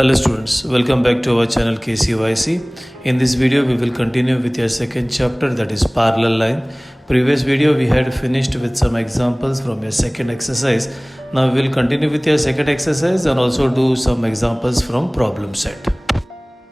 Hello students, welcome back to our channel KCYC. In this video we will continue with your second chapter, that is parallel line. Previous video we had finished with some examples from your second exercise. Now we will continue with your second exercise and also do some examples from problem set.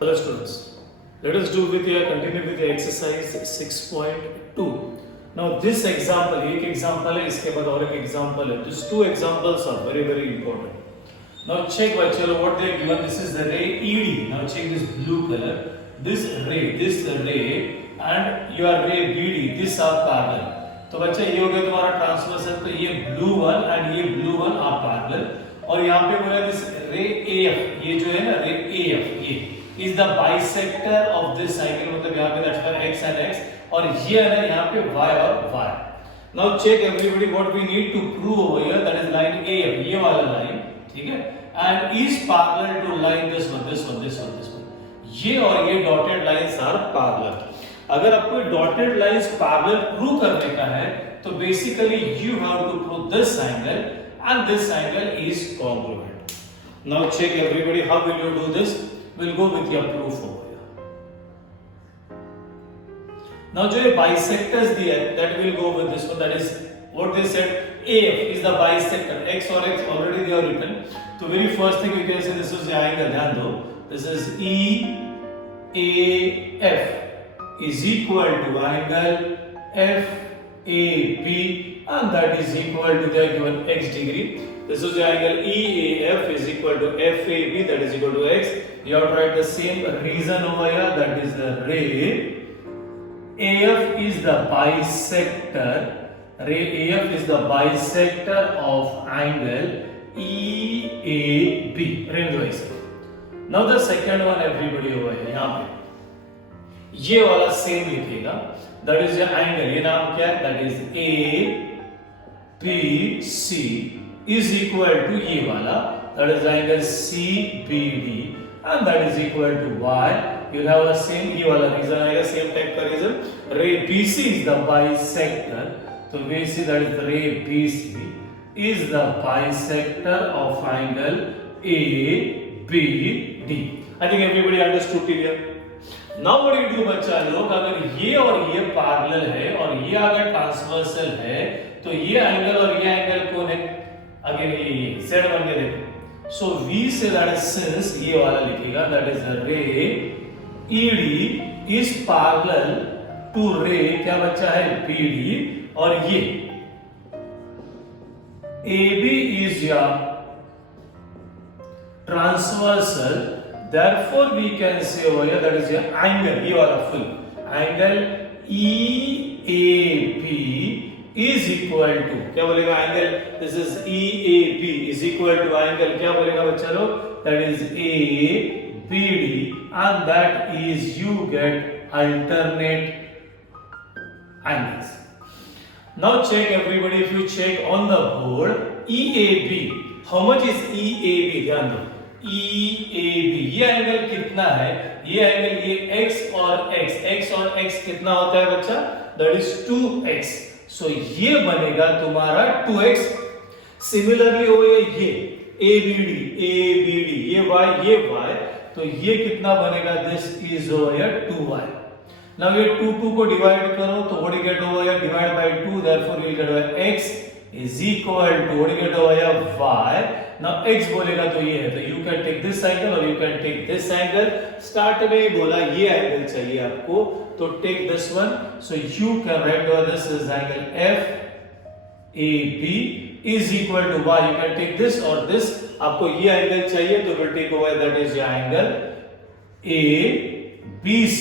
Hello students, let us continue with the exercise 6.2. Now this example, एक example है, इसके बाद और एक example है. These two examples are very important. Now check what they have given. This is the ray ED. Now check this blue color. This ray and your ray BD. This are parallel. तो बच्चा ये हो गया तुम्हारा transversal. तो ये blue one and ये blue one are parallel. और यहाँ पे बोला this ray AF. ये जो है ना ray AF ये is the bisector of this angle. मतलब यहाँ पे that's for x and x. और ये है ना यहाँ पे y और y. Now check everybody what we need to prove over here. That is line AF. ये वाला line. ठीक है, and is parallel to line this one. ये और ये डॉटेड लाइंस आर पैरेलल. अगर आपको डॉटेड लाइंस पैरेलल प्रूव करने का है तो basically you have to prove this angle and this angle is congruent. Now check everybody how will you do this. Will go with your proof over here. Now जो ये bisectors दिया है that will go with this one. That is what they said. AF is the bisector. X or X already they are written. So very first thing we can say this is the angle. ध्यान दो. This is EAF is equal to angle FAB and that is equal to the given X degree. This is the angle EAF is equal to FAB, that is equal to X. You have to write the same reason over here, that is the ray. AF is the bisector. Ray AF is the bisector of angle EAB. Range-wise. Now the second one everybody over here. यहाँ पे ये वाला same लिखेगा. That is the angle. ये नाम क्या है? That is ABC is equal to ये वाला. That is the angle CBD and that is equal to Y. You have a same ये वाला reason आएगा, same type का reason. Ray BC is the bisector. So we see that is the ray BC is the bisector of angle ABD. I think everybody understood till here. Now what do you do बच्चा लोग, अगर ये और ये parallel है और ये अगर ट्रांसवर्सल है तो ये एंगल और ये एंगल कौन है? अगेन ये Z बन के देखो. So we say that is since ये वाला लिखेगा that is the ray ED is parallel to ray क्या बच्चा है BD. और ये AB is your transversal, therefore we can say over here that is your angle. ये वाला full angle EAB is equal to क्या बोलेगा angle. This is EAB is equal to angle क्या बोलेगा बच्चा लोग? That is ABD and that is you get alternate angles. Now check everybody, if you check on the board EAB, how much is EAB? ध्यान दो EAB ये angle कितना है? ये एंगल ये x और x कितना होता है बच्चा? That is 2x. So ये बनेगा तुम्हारा 2x. Similarly over ये ABD ये y तो ये कितना बनेगा? This is over here 2y. Now ये 2 को डिवाइड करो तो what you get over here? Divide by 2, therefore you get over x is equal to what you get over here? y. Now x बोलेगा तो ये है, तो you can take this angle or you can take this angle. Start में ही बोला ये angle चाहिए आपको, तो take this one. So you can write over this is angle FAB is equal to y. You can take this or this. आपको ये angle चाहिए तो we'll take over that is your angle ABC.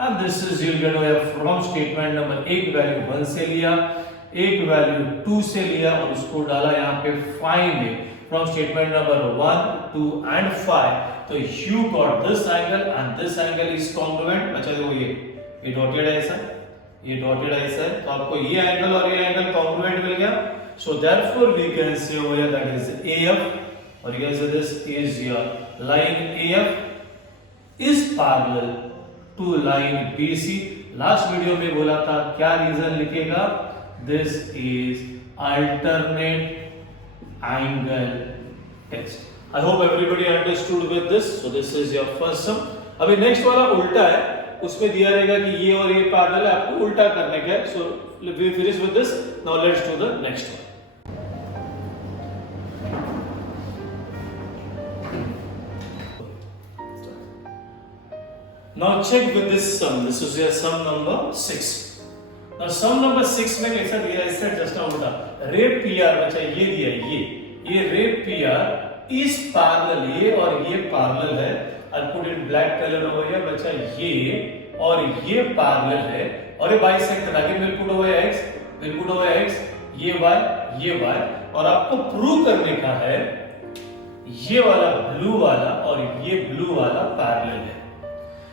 And this is you'll get away from statement number. एक value 1 से लिया, एक value 2 से लिया और उसको डाला यहाँ पे 5 में. From statement number 1, 2 and 5. तो you got this angle and this angle is congruent. अच्छा देखो ये डॉटेड है ऐसा, ये डॉटेड है ऐसा, तो आपको ये एंगल और ये एंगल congruent मिल गया. So therefore we can say over here that is AF or you can say this is your line AF is parallel to line BC. Last video में बोला था क्या रीजन लिखेगा? This is alternate angle test. I hope everybody understood with this. So this is your first sum. अभी next वाला उल्टा है, उसमें दिया रहेगा कि ये और ये पैरेलल है, आपको उल्टा करने का है. So we finish with this. Now let's do the next one. Now check with this sum. This is your sum number 6. Now sum number 6 में कैसा दिया है? इससे जस्ट ना उल्टा. Rate PR बचा ये दिया है, ये rate PR इस पैरेलल, ये और ये पैरेलल है. I'll put in black color over here. बचा ये और ये पैरेलल है और ये bisector. Again we'll put over x, ये y और आपको प्रूव करने का है ये वाला ब्लू वाला और ये ब्लू वाला पैरेलल है.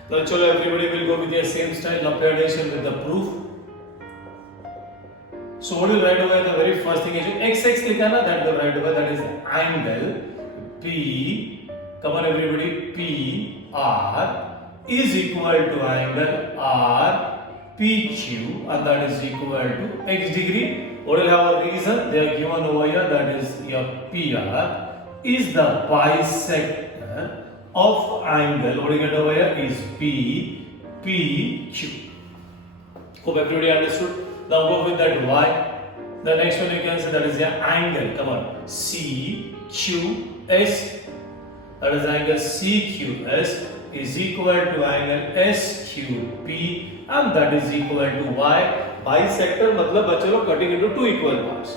Now चलो everybody will go with their same style. Now pay attention with the proof. So what will write over the very first thing is x लिखा ना, that will write over, that is angle P. Come on everybody, PR is equal to angle RPQ and that is equal to x degree. What will have a reason? They are given over here, that is your PR is the bisector of angle. What do you get over here is PQ. Hope everybody understood. Now go with that y. The next one you can say that is your angle. Come on, CQS. That is angle CQS is equal to angle SQP and that is equal to y. Bisector मतलब बच्चे लोग cutting into two equal parts.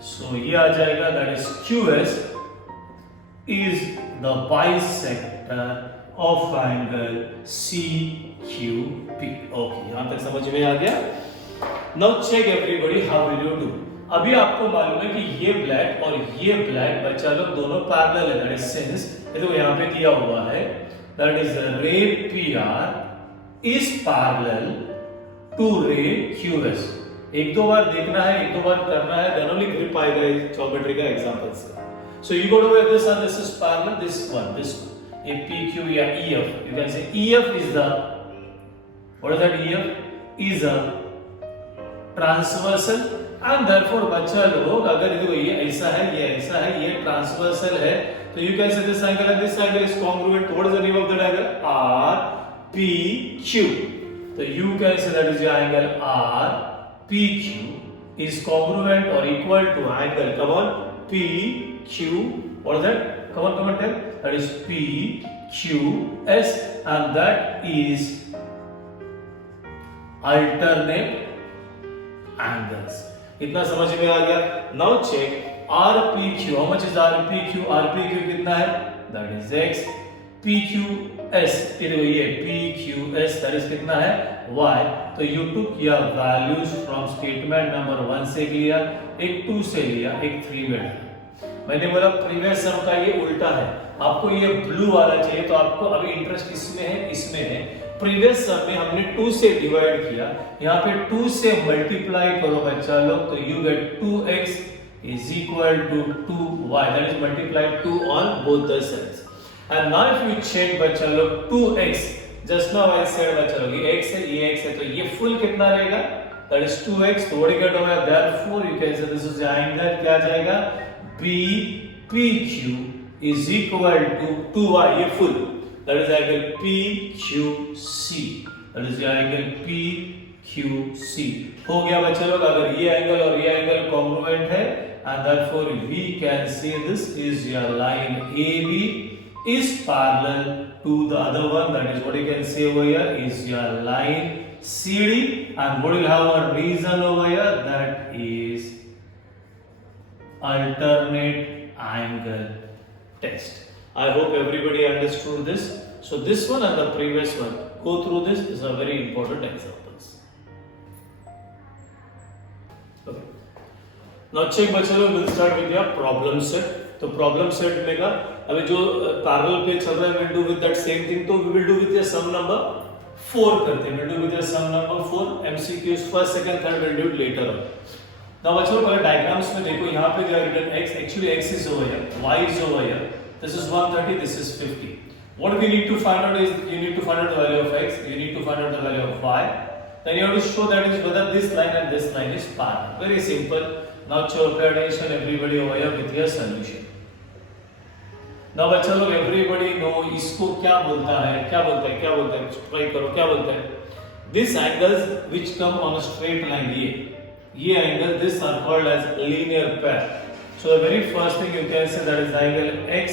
So ये आ जाएगा, that is QS is the bisector of angle CQP. Okay, यहाँ तक समझ में आ गया. Now check everybody, how will you do? अभी आपको मालूम है कि ये ब्लैक और ये ब्लैक बच्चा लोग दोनों पैरेलल है. दैट इज सिंस ये तो यहाँ पे दिया हुआ है, दैट इज रे PR इज पैरेलल टू रे QS. एक दो बार देखना है, एक दो बार करना है, देन ओनली ग्रिप आएगा इस ज्योमेट्री का एग्जांपल्स का. So you go to where this and this is parallel, this one ये PQ या EF. You can say EF is the, what is that? EF is a transversal and therefore बच्चा लोग अगर देखो ये ऐसा है, ये ऐसा है, ये ट्रांसवर्सल है, तो यू कैन से this angle and this angle is congruent. What is the name of that angle? RPQ. तो you can say that is your angle RPQ is congruent or equal to angle, come on, PQ. What is that? Come on tell. That is PQS and that is alternate angles. इतना समझ में आ गया. Now check RPQ. How much is RPQ? RPQ कितना है? That is x. PQS ये PQS that is कितना है? Y. तो you took your values from statement number 1 से लिया, एक 2 से लिया, एक 3 में डाला. मैंने बोला प्रीवियस सम का ये उल्टा है, आपको ये ब्लू वाला चाहिए, तो आपको अभी इंटरेस्ट इसमें है. प्रीवियस सम में हमने 2 से डिवाइड किया, यहाँ पे 2 से मल्टीप्लाई करो बच्चा लोग, तो you get 2x is equal to 2y, that is multiplied 2 on both the sides. And now if you check बच्चा लोग 2x, just now I said बच्चा लोग ये x है, ये x है, तो ये फुल कितना रहेगा? That is 2x. तो what you get over here? Therefore you can say this is the angle, क्या आ जाएगा? PQ is equal to 2y, ये full. That is angle PQC. That is the angle PQC. हो गया बच्चे लोग. अगर ये एंगल और ये एंगल कॉन्ग्रुएंट है, and therefore we can say this is your line AB is parallel to the other one. That is what you can say over here is your line CD, and what will have a reason over here? That is alternate angle test. I hope everybody understood this. So this one and the previous one, go through this. These are very important examples. Okay. Now check बच्चों लोग, we'll start with your problem set. तो problem set में का अभी जो parallel पे चल रहा है, we'll do with that same thing. तो we will do with your sum number 4 करते हैं. We'll do with your sum number 4. MCQs first, second, third we'll do it later on. Now बच्चों पहले diagrams में देखो, यहाँ पे जो written x, actually x is over here, y is over here. This is 130, this is 50. What we need to find out is you need to find out the value of x, you need to find out the value of y. Then you have to show that is whether this line and this line is parallel. Very simple. Now pay attention everybody over here with your solution. ना बच्चा लोग everybody no इसको क्या बोलता है, क्या बोलता है, क्या बोलता है, ट्राई करो, क्या बोलता है? This angles which come on a straight line, ये angle this are called as linear pair. So the very first thing you can say that is angle x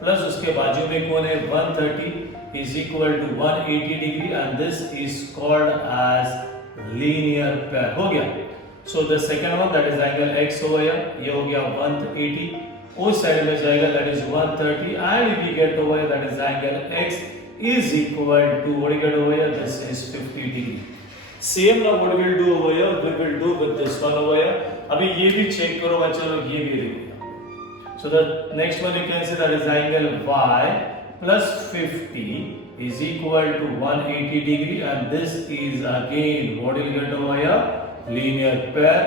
plus उसके बाजू में कौन है 130 is equal to 180 degree and this is called as linear pair. हो गया. So the second one that is angle x हो गया, ये हो गया 180, उस साइड में जाएगा that is 130 and we get over that is angle x is equal to what you get over here, this is 50 degree. Same now what we will do over here, we will do with this one over here. अभी ये भी check करो बच्चा लोग, ये भी देखो. So the next one you can say that is angle y plus 50 is equal to 180 degree and this is again what you get over here, linear pair.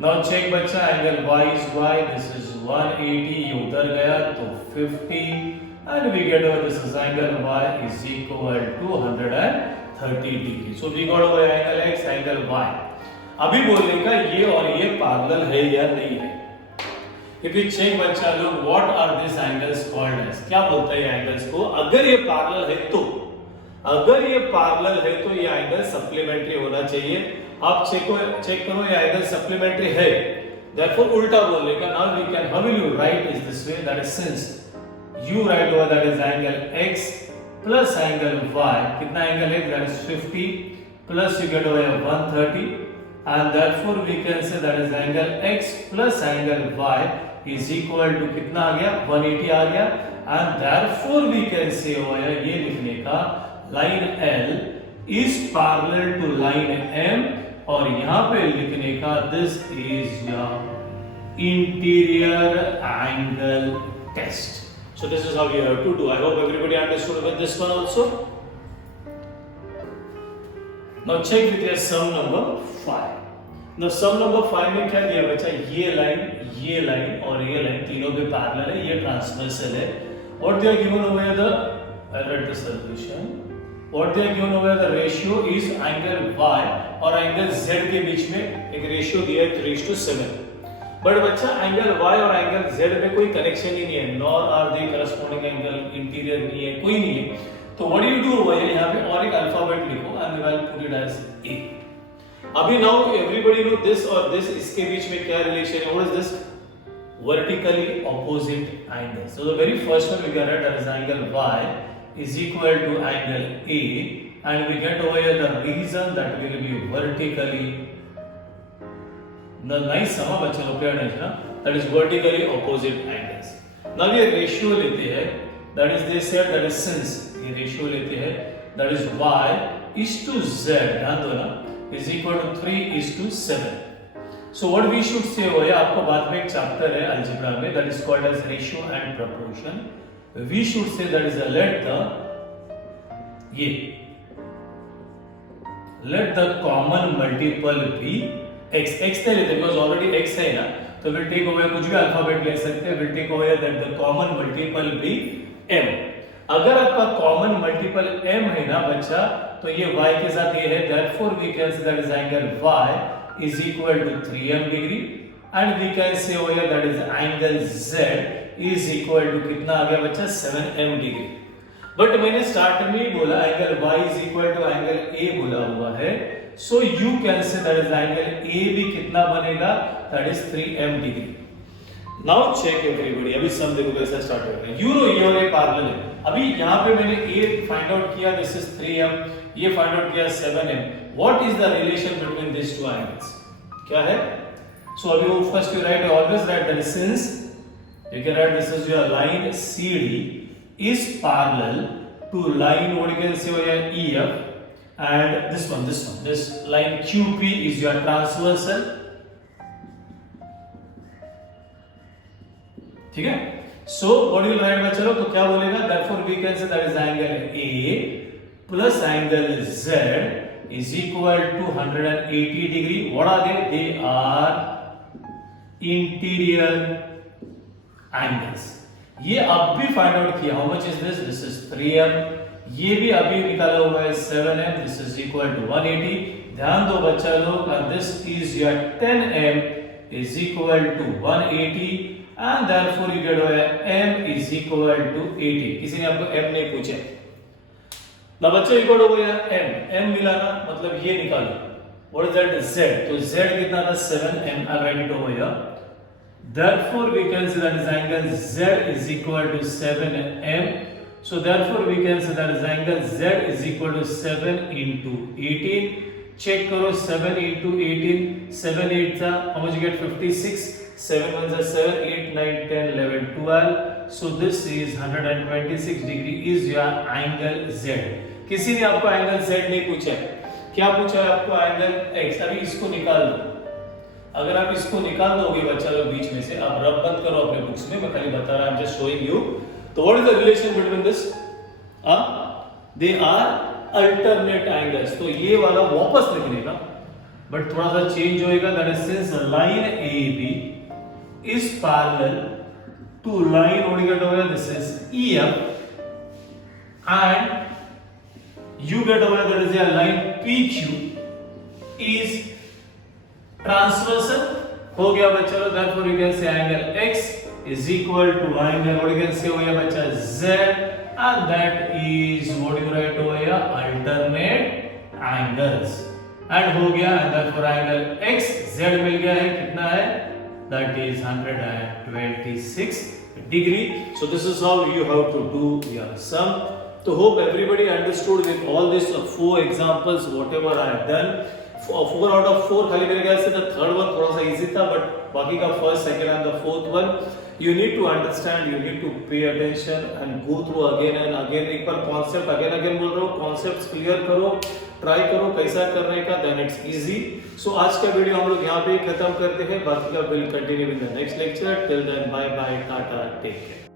Now check बच्चा, angle y is y, this is 180, ये उधर गया तो 50 and we get over this is angle y is equal to 130 degree. So we got over angle x, angle y. अभी बोलने का ये और ये पैरेलल है या नहीं है. If we check बच्चा लोग what are these angles called as, क्या बोलता है ये एंगल्स को? अगर ये पैरेलल है तो, अगर ये पैरेलल है तो ये एंगल सप्लीमेंट्री होना चाहिए. आप चेक करो ये एंगल सप्लीमेंट्री है, therefore उल्टा बोलने का. Now we can, how will you write is this way, that is since you write over that is angle x plus angle y, कितना एंगल है that is 50 plus you get over 130 and therefore we can say that is angle x plus angle y is equal to कितना आ गया 180 आ गया and therefore we can say over here ये लिखने का line L is parallel to line M और यहाँ पे लिखने का this is your interior angle test. So this is how you have to do. I hope everybody understood with this one also. Now check with your sum number 5. Now sum number 5 में क्या दिया बच्चा, ये line और ये line तीनों पे parallel है, ये ट्रांसवर्सल है. What they are given over here, I read the solution. What they are given over here, the ratio is angle y और एंगल z के बीच में एक रेशियो दिया है 3:7. बट बच्चा एंगल y और एंगल z में कोई कनेक्शन ही नहीं है, nor are they corresponding angle, interior नहीं है, कोई नहीं है. तो what you do over here, यहां पे और एक अल्फाबेट लिखो and I will put it as a. अभी नाउ एवरीबॉडी नो दिस और दिस, इसके बीच में क्या रिलेशन है? What is this? Vertically opposite angle. So the very first one we can write as angle y is equal to angle a and we get over here the reason that will be vertically. The nice sum बच्चे लोग क्या है, that is vertically opposite angles. Now ये ratio लेते हैं, that is they said that is since ये ratio लेते हैं that is y is to z, ध्यान दो ना, is equal to 3:7. So what we should say हो, आपको बाद में एक चैप्टर है अलजेब्रा में that is called as ratio and proportion. We should say that is let the common multiple be x. x ले लेते because already x है ना, तो we'll take over कुछ भी अल्फाबेट ले सकते हैं. we'll take over that the common multiple be m. अगर आपका common multiple m है ना बच्चा, तो ये y के साथ ये है, therefore we can say that is angle y is equal to 3m degree and we can say over here that is angle z is equal to कितना आ गया बच्चा 7m degree. बट मैंने स्टार्ट में ही बोला angle y is equal to angle a बोला हुआ है, so you can say that is angle a भी कितना बनेगा, that is 3m degree. Now check everybody, अभी सम देखो कैसा स्टार्ट होता है. यू नो ये और ये पैरेलल है. अभी यहाँ पे मैंने a फाइंड आउट किया, this is 3m, ये फाइंड आउट किया 7m. What is the relation between these two angles? क्या है? So अभी वो first you write, always write that since you can write this is your line CD is parallel to line what you can say here EF and this line QP is your transversal. ठीक है. So what you write बच्चों, तो क्या बोलेगा, therefore we can say that is angle A plus angle Z is equal to 180 degree. What are they? They are interior angles. ये अब भी find out किया. How much is this? This is 3m. ये भी अभी निकाला हुआ है 7m. This is equal to 180. ध्यान दो बच्चा लोग, this is your 10m is equal to 180 and therefore you get m is equal to 18। किसी ने आपको m नहीं पूछा ना बच्चों, इक्वल हो गया m मिला ना, मतलब ये निकालो व्हाट इज दैट z, तो z कितना था 7m, I right it over here. Therefore we can say that is angle z is equal to 7m, so therefore we can say that is angle z is equal to 7 into 18। check करो 7 into 18, 7 8 था, how much you get 56, 7 1 is 7, 8 9 10 11 12, so this is 126 degree is your angle z। किसी ने आपको angle z नहीं पूछा, क्या पूछा है आपको एंगल x। अभी इसको निकाल दो, अगर आप इसको निकाल दोगे बच्चा लोग बीच में से, आप रब मत करो अपने बुक्स में, मैं खाली बता रहा हूं, I am just showing you. तो what is the relation between this, they are alternate angles, तो ये वाला वापस लिखने का, बट थोड़ा सा चेंज होएगा, that is since line AB is parallel to line origin होगा, this is EF and you get over that is a line PQ is transversal हो गया बच्चा लोग। therefore you can say angle x is equal to angle what you can say हो गया बच्चा z, and that is what you write over here alternate angles, and हो गया, and therefore angle x z मिल गया है, कितना है, that is 126 degree। so this is how you have to do your sum। तो hope everybody understood with all this 4 examples whatever I have done। 4 out of 4 खाली मेरे ख्याल से the third one थोड़ा सा easy था, but बाकी का first, second and the fourth one you need to understand, you need to pay attention and go through again and again। एक बार concept again बोल रहा हूँ, concepts clear करो, try करो कैसा करने का, then it's easy। so आज का वीडियो हम लोग यहाँ पे खत्म करते हैं, बाकी का will continue in the next lecture। till then bye bye, tata, take care।